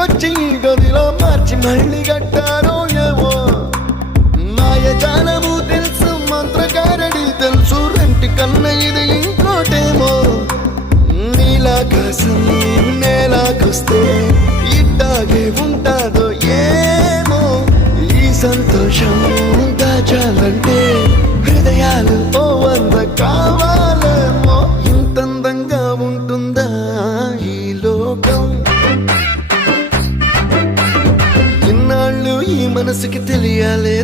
ఇంటికొచ్చి గదిలో మార్చి మళ్ళీ కట్టారో ఏమో మాయజాలము తెలుసు మంత్రకారడి తెలుసు రెంటి కన్న ఇది ఇంకోటేమో నీలాకాశం నేలాకొస్తే ఇట్టాగే ఉంటాదో ఏమో ఈ సంతోషం దాచాలంటే హృదయాలు ఓ వంద కావాలేమో ఇంతందంగా ఉంటుందా ఈ లోకం ఇన్నాళ్ళు ఈ మనసుకి తెలియాలే